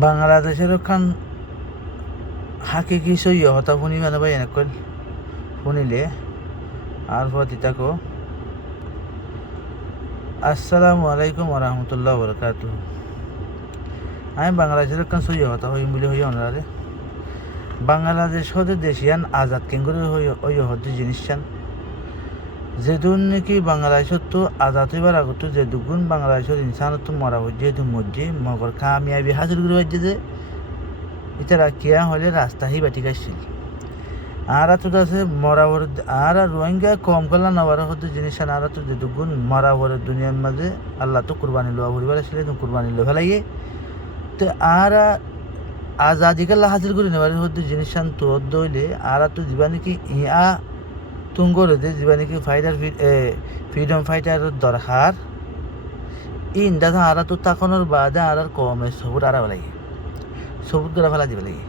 বাংলাদেশের ওখান হাকিকি সই হতা শুনি মানে ভাই এনেকৈ শুনিলে আর পতি থাকো। আসসালামু আলাইকুম ওরহমতুল্লাহ বরকাতু। আমি বাংলাদেশের ওখান সই হতা হইম বলে হই অনারে বাংলাদেশ হতে দেশিয়ান আজাদ কেঙ্গুরি হই হতে জিনিস চান যেদুন নাকি বাংলাদেশত তো আজাদ হইবার আগত যে দুগুণ বাংলাদেশের ইনসানত মরা হচ্ছে দু মধ্যে মগর কামিয়াবি হাজির করে হচ্ছে যে এটা কিয়া হলে রাস্তা হি বাটি গাইছিল আর তো আছে মরাবর আর রোহিঙ্গা কম করলা নবার হতে জিনিস আর তো যে দুগুণ মরাবর দুনিয়ার মাঝে আল্লাহ তো কুরবানি লোয়া ভরিবার আসলে তো কুরবানি লো ফেলাইয়ে তো আর আজাদি কাল্লা হাজির করে নেবার হতে জিনিস তো দইলে আর তো দিবা নাকি ইয়া তুঙ্গরে যে দিবা নাকি ফ্রিডম ফাইটার দরকার ইন দাদা আর তো তাকনের বাদে আর কমে সবুর আরা লাগে সবুর করা ফেলা দিবে লাগে।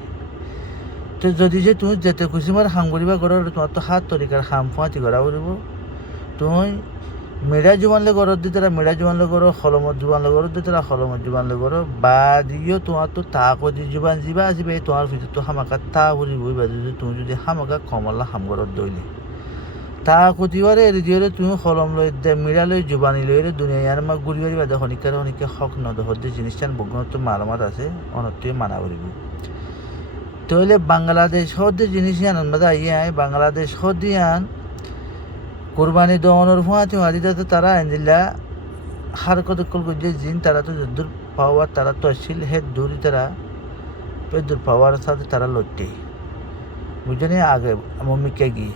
তো যদি যে তুমি যেতে খুশি মার হাম করিবা করো তোমার তো হাত তরিকার হাম ফাঁতি করা করিব তুমি মেড়া জুবানলে করো দি তারা মেড়া জুবানলে করো হলমত জুবানলে করো দি তারা হলমত জুবানলে করো বা দিও তোমার তো তা কদি জুবান যাবা আসবে তোমার ভিতর তো হামাকা তা করিবই বা যদি তুমি যদি হামাকা কমলা হাম করো দইলে তা কতিবারে এর দিয়ে তুমি হলম লই দে মিড়া লই জুবানি লই রে দুনিয়ার মা গুড়ি বাড়ি বাদে হনিকার হনিকে হক নদ হদ্দে জিনিসটান বগ্নত মালামাত আছে অনত্বই মানা করিব। তাহলে বাংলাদেশ হদ্দে জিনিস আনন্দ মাঝে আইয়ে বাংলাদেশ হদ্দিয়ান কোরবানি দহনের ফুঁয়াতি মাদিতে তারা আইনদিল্লা হার কত কল করছে জিন তারা তো দূর পাওয়ার তারা তো আসছিল হে দূরই তারা দূর পাওয়ার সাথে তারা লড়তে বুঝলি আগে মম্মিকে গিয়ে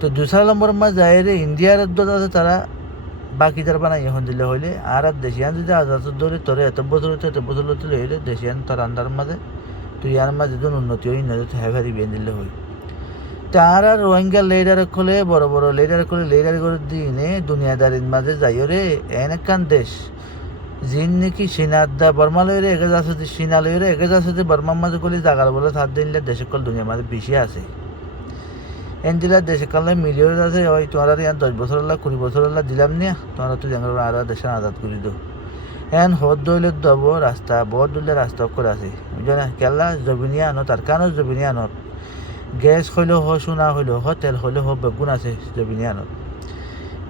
তো দুসরা নম্বর মা যায় রে ইন্ডিয়ার আছে তারা বাকি তার বানাই এখন দিলে হইলে আর দেশিয়ান যদি আজাদ ধরে তোরে এত বছর হইলে দেশিয়ান তোর আন্ডার মাঝে তুই আর মাঝে যখন উন্নতি হই না হেভারি বিয়ে দিলে হই তার আর রোহিঙ্গা লেডার খোলে বড় বড় লেডার করে লেডার করে দিনে দুনিয়াদারির মাঝে যাইও রে এনেকান দেশ জিন নাকি সিনাদা বর্মা লই রে এগে যাচ্ছে সিনা লই রে এগে যাচ্ছে বর্মার মাঝে কলি জাগার বলে সাত দিনলে দেশে কল দুনিয়ার মাঝে বেশি আছে এনজিলা দেশে কালে মিলিয়ন আছে ওই তোমার ইয়ান 10 বছর 20 বছর দিলাম নিয়া তোমার তো জাঙ্গল আর দেশের আজাদ করে দো এন হদ দইলে দব রাস্তা বহুত দূরে রাস্তা করে আছে বুঝলে কেলা জবিনিয়া আনো তার কারণ জবিনিয়া আনত গ্যাস হইলেও হ সোনা হইলেও হ তেল হইলেও হ বেগুন আছে জবিনিয়া আনত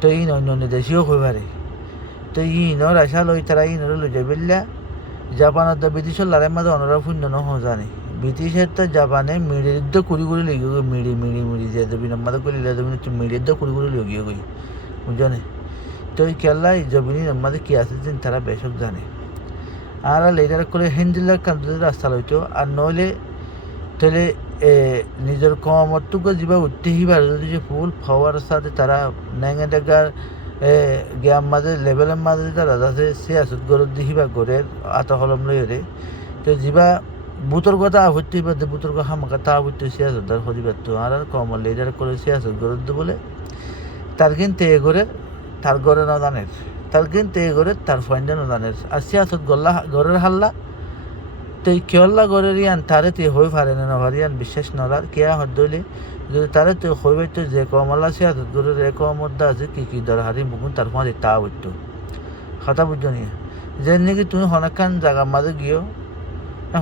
তো ই অন্য দেশীয় হয়ে পারে তো ইনর আশা লই তারা ইনর লই যাবিল্লা জাপানত বিদেশের লারের মাঝে অনরা শূন্য নহ জানে ব্রিটিশের তো জাপানে মিড়ির কুড়ি লেগে গই মিড়ি যে জবিনের মাঝে করিলে জবিন মিড়ির কুড়ি লেগে গই বুঝনে তো এই কেল্লাই জবিনের মাঝে কি আছে যে তারা বেশক জানে আর লেডার করে হিন্দিলার কান্দি রাস্তা লইতো আর নইলে তাহলে নিজের কমরটুকু যা উঠতে হিবার যদি যে ফুল পাওয়ার সাথে তারা ন্যাঙে ডাকার গ্যাম মাঝে লেভেলের মাঝে তারা আছে সিয়াসত গরত দিহিবা গরের আত হলম লইরে তো যা বুতর কথা হইতে পারতে বুতর কথা হামাকা তা হইতে সিয়াসত তার হদিবার তো আর কমর লেডার করে সিয়াসত গরত বলে তার কিন্তু এ করে তার গড়ে নদানের তার কিন্তু এ করে তার ফয়েন্ডে নদানের আর সিয়াসত গল্লা গড়ের হাল্লা তো এই কেল্লা গড়ের ইয়ান তারে তে হয়ে পারে না ভারিয়ান বিশ্বাস নলার কেয়া হদ্দলে যদি তারে তো হইবে তো যে কমলা সিয়াসত গড়ের এক মধ্যে আছে কি দরহারি মুকুন তার ফাঁদে তা হইতো কথা বুঝছো নিয়ে যে নাকি তুমি অনেকখান জায়গার মাঝে গিয়েও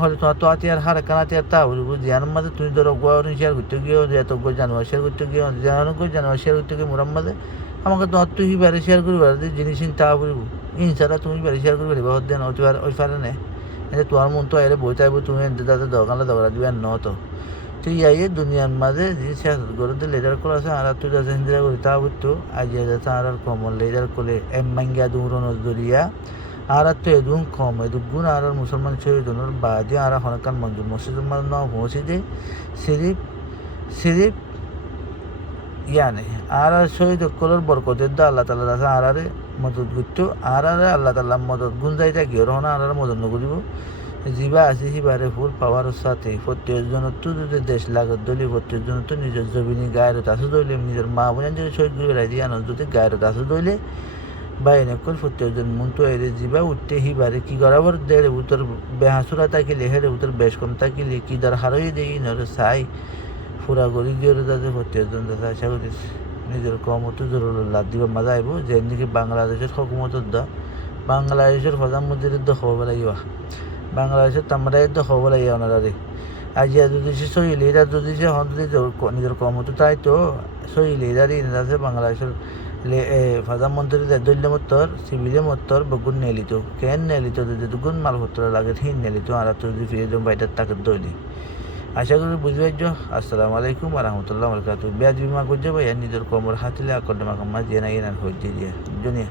হলে তোমার তো আতিয়ার হার একান আতিয়ার তা বলবো জিয়ানোর মাঝে তুমি ধরো গোয়ার শেয়ার করতে গিয়েও যে এত জানুয়ার শেয়ার করতে গিয়ে জানুয়ার শেয়ার করতে গিয়ে মোরাম মাঝে আমাকে তোমার তুই বাড়ি শেয়ার করি বাড়ি জিনিস তা বলবো ইনশাল্লাহ তুমি বাড়ি শেয়ার করবে হদ দেন ওই পারে না তোমার মন তো এরে বই চাইবো তুমি তাদের দোকানে দৌড়া দিবে আর নত তুই আইয়ে দুনিয়ার মাঝে যে সিয়াসত গড়তে লেডার করে আছে আর তুই আছে হিন্দিরা করি তা বুঝতো আজিয়া যাচ্ছে আর কমল লেডার করে মাঙ্গিয়া দৌড় দরিয়া আর তো এদুন কম এদুগুণ আর মুসলমান শহীদনের বাদে আর হনকান মঞ্জুর মসজিদের মাঝে ন পৌঁছে দে সিরিপ ইয়ানে আর শহীদ কলর বরকতের দা আল্লাহ তাল্লাহ আছে আর মদত করতো আর আল্লাহ তাল্লাহ মদত গুণ যাইতা কি রহনা আর মদত নকরিব যা আছে সিবারে ফুল পাওয়ার সাথে প্রত্যেকজনের তো যদি দেশ লাগত দলি প্রত্যেকজনের তো নিজের জমিনি গায়ের আছে দইলে নিজের মা বোন যদি শহীদ করে বেড়াই দিয়ে আনন্দ যদি গায়ের আছে দইলে বা এনেকল প্রত্যেকজন মন তো এরে যা উঠতে হিবারে কি গড়াবার দেড় উত্তর বেহাসুরা থাকিলে হেরে উত্তর বেশ কম থাকিলে কি দর হারই দেই নরে চাই ফুরা গড়ি দিয়ে যাতে প্রত্যেকজন দাদা আশা করি নিজের কমতো জরুর লাভ দিবা মজা আইব যে নাকি বাংলাদেশের হকুমতর দা বাংলাদেশের প্রধানমন্ত্রীর দা হব লাগিবা বাংলাদেশের তামরাই তো খবর আইয়া ওনারে আজিয়া যদি সে সহিলে এরা যদি সে হন যদি নিজের কর্মতো তাই তো সহিলে এরারই এনারা বাংলাদেশের প্রধানমন্ত্রী দলীয় মত্তর সিভিলে মত্তর বগুন নেলিত কেন নেলিত যদি গুণ মালপত্র লাগে হিন নেলিত আর তো যদি ফিরে যাম বাইটার তাকে দইলি আশা করি বুঝবে আসসালামু আলাইকুম রহমতুল্লাহ বরকাত ব্যাজ বিমা করছে ভাইয়া নিজের কমর হাতিলে আকর্ডে মাকাম্মা যে না এনার হইতে দিয়ে জনিয়া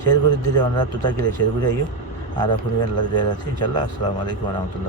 শেয়ার করে দিলে ওনারা তো তাকিলে শেয়ার করে আইও আর আপনি আল্লাহ ইনশাল্লাহ আসসালামু আলাইকুম রহমতুল্লাহ